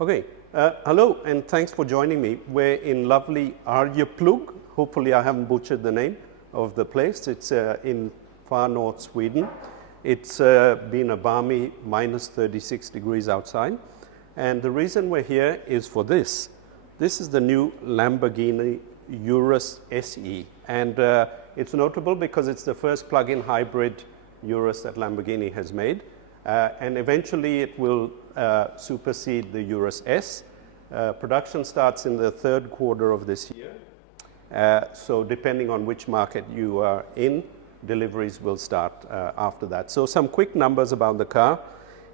Okay, hello and thanks for joining me. We're in lovely Arjeplog. Hopefully I haven't butchered the name of the place. It's in far north Sweden. It's been a balmy minus 36 degrees outside. And the reason we're here is for this. This is the new Lamborghini Urus SE. And it's notable because it's the first plug-in hybrid Urus that Lamborghini has made. And eventually it will supersede the Urus S. Production starts in the third quarter of this year. So depending on which market you are in, deliveries will start after that. So some quick numbers about the car.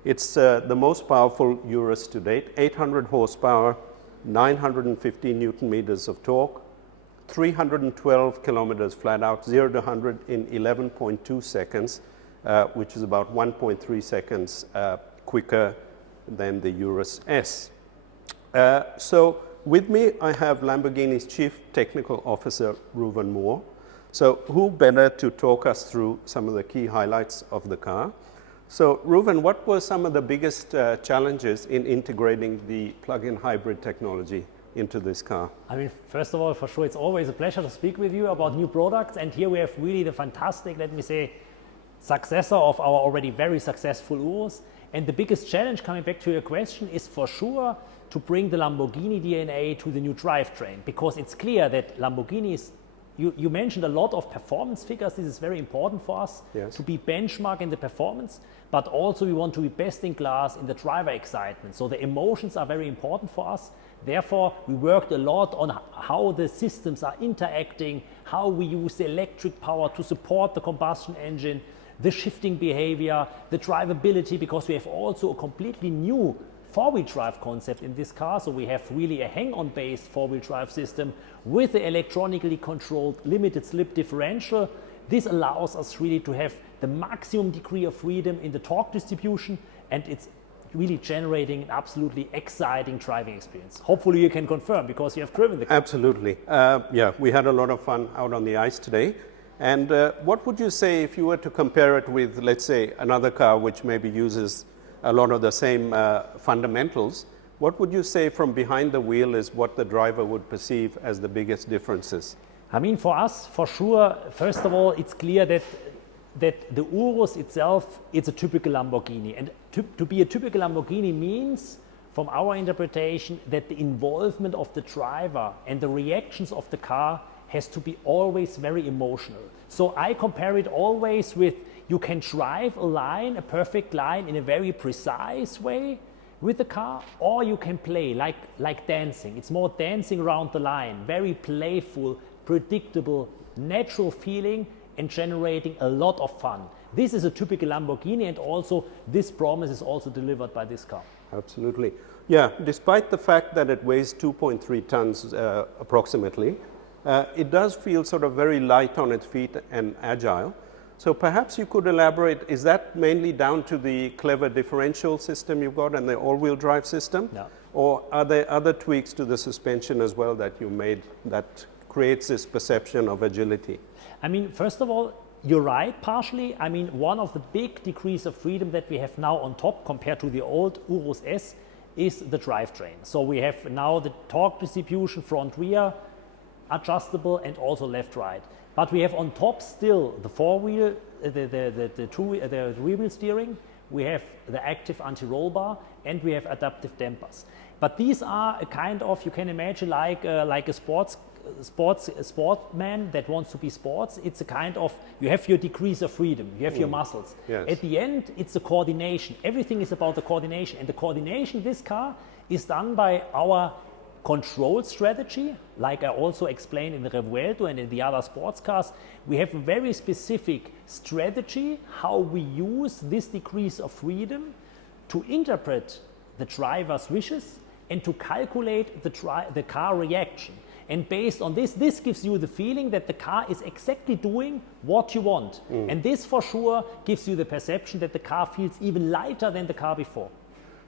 It's the most powerful Urus to date, 800 horsepower, 950 Newton meters of torque, 312 kilometers flat out, 0 to 100 in 11.2 seconds, which is about 1.3 seconds quicker than the Urus S. So with me, I have Lamborghini's Chief Technical Officer, Rouven Mohr. So who better to talk us through some of the key highlights of the car? So Rouven, what were some of the biggest challenges in integrating the plug-in hybrid technology into this car? I mean, first of all, for sure, it's always a pleasure to speak with you about new products. And here we have really the fantastic, let me say, successor of our already very successful Urus. And the biggest challenge, coming back to your question, is for sure to bring the Lamborghini DNA to the new drivetrain, because it's clear that Lamborghini is, you mentioned a lot of performance figures. This is very important for us, yes, to be benchmark in the performance, but also we want to be best in class in the driver excitement. So the emotions are very important for us. Therefore, we worked a lot on how the systems are interacting, how we use the electric power to support the combustion engine, the shifting behavior, the drivability, because we have also a completely new four-wheel drive concept in this car. So we have really a hang-on based four-wheel drive system with the electronically controlled limited slip differential. This allows us really to have the maximum degree of freedom in the torque distribution, and it's really generating an absolutely exciting driving experience. Hopefully you can confirm, because you have driven the car. Absolutely. Yeah, we had a lot of fun out on the ice today. And what would you say if you were to compare it with, let's say, another car which maybe uses a lot of the same fundamentals? What would you say from behind the wheel is what the driver would perceive as the biggest differences? I mean, for us, for sure, first of all, it's clear that the Urus itself, it's a typical Lamborghini. And to be a typical Lamborghini means, from our interpretation, that the involvement of the driver and the reactions of the car has to be always very emotional. So I compare it always with, you can drive a line, a perfect line, in a very precise way with the car, or you can play like dancing. It's more dancing around the line, very playful, predictable, natural feeling, and generating a lot of fun. This is a typical Lamborghini, and also this promise is also delivered by this car. Absolutely. Yeah, despite the fact that it weighs 2.3 tons approximately, it does feel sort of very light on its feet and agile. So perhaps you could elaborate, is that mainly down to the clever differential system you've got and the all-wheel drive system? No. Or are there other tweaks to the suspension as well that you made that creates this perception of agility? I mean, first of all, you're right, partially. I mean, one of the big degrees of freedom that we have now on top compared to the old Urus S is the drivetrain. So we have now the torque distribution front-rear, adjustable, and also left-right. But we have on top still the four-wheel, the rear-wheel steering. We have the active anti-roll bar, and we have adaptive dampers. But these are a kind of, you can imagine, like a sportsman that wants to be sports. It's a kind of, you have your degrees of freedom, you have your muscles. Yes. At the end, it's the coordination. Everything is about the coordination, and the coordination this car is done by our control strategy. Like I also explained in the Revuelto and in the other sports cars, we have a very specific strategy how we use these degrees of freedom to interpret the driver's wishes and to calculate the car reaction. And based on this gives you the feeling that the car is exactly doing what you want. And this for sure gives you the perception that the car feels even lighter than the car before.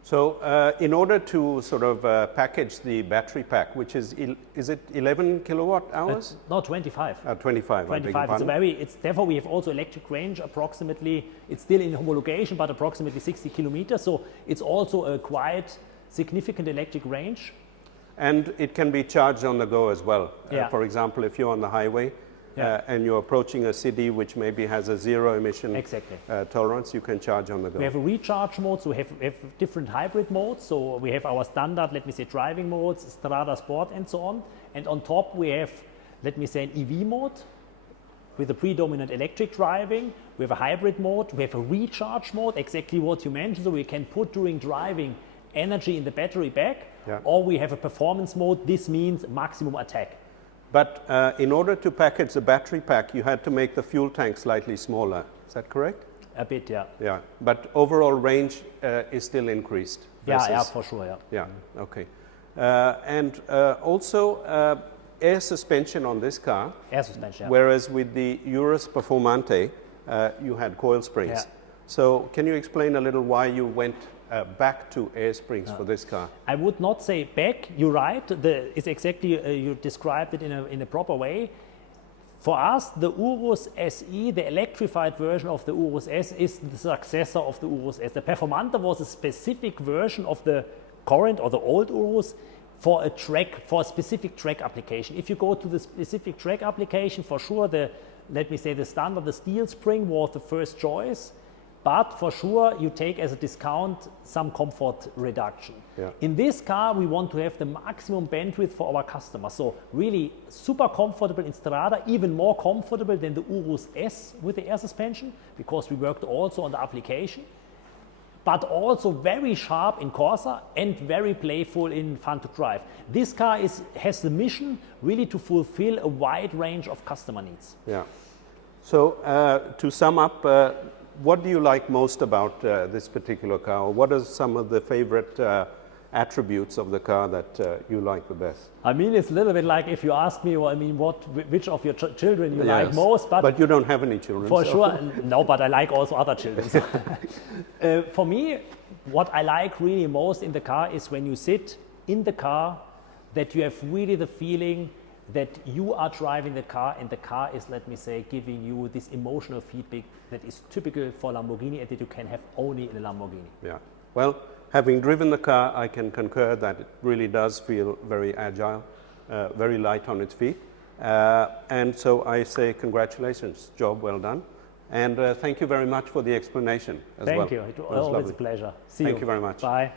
So in order to sort of package the battery pack, which is it 11 kilowatt hours? No, 25. 25. 25. Therefore we have also electric range approximately. It's still in homologation, but approximately 60 kilometers. So it's also a quite significant electric range. And it can be charged on the go as well. Yeah. For example, if you're on the highway and you're approaching a city which maybe has a zero emission tolerance, you can charge on the go. We have a recharge mode, so we have different hybrid modes. So we have our standard, let me say, driving modes, Strada Sport and so on. And on top we have, let me say, an EV mode with a predominant electric driving. We have a hybrid mode, we have a recharge mode, exactly what you mentioned. So we can put during driving energy in the battery back, or we have a performance mode. This means maximum attack. But in order to package the battery pack, you had to make the fuel tank slightly smaller. Is that correct? A bit, yeah. Yeah, but overall range is still increased. Yeah, for sure, yeah. Yeah, okay. And also air suspension on this car. Air suspension, yeah. Whereas with the Urus Performante, you had coil springs. Yeah. So can you explain a little why you went back to air springs for this car? I would not say back, you're right. It's exactly, you described it in a proper way. For us, the Urus SE, the electrified version of the Urus S, is the successor of the Urus S. The Performante was a specific version of the current or the old Urus for a specific track application. If you go to the specific track application, for sure, let me say the standard, the steel spring was the first choice. But for sure, you take as a discount some comfort reduction. Yeah. In this car, we want to have the maximum bandwidth for our customers. So really super comfortable in Strada, even more comfortable than the Urus S with the air suspension, because we worked also on the application. But also very sharp in Corsa and very playful in fun to drive. This car has the mission really to fulfill a wide range of customer needs. Yeah. So to sum up, what do you like most about this particular car? Or what are some of the favorite attributes of the car that you like the best? I mean, it's a little bit like if you ask me, well, I mean, which of your children you like most. But you don't have any children. For sure, no, but I like also other children. For me, what I like really most in the car is when you sit in the car, that you have really the feeling that you are driving the car and the car is, let me say, giving you this emotional feedback that is typical for Lamborghini and that you can have only in a Lamborghini. Yeah. Well, having driven the car, I can concur that it really does feel very agile, very light on its feet. And so I say congratulations, job well done. And thank you very much for the explanation as well. Thank you. It was always a pleasure. See you. Thank you very much. Bye.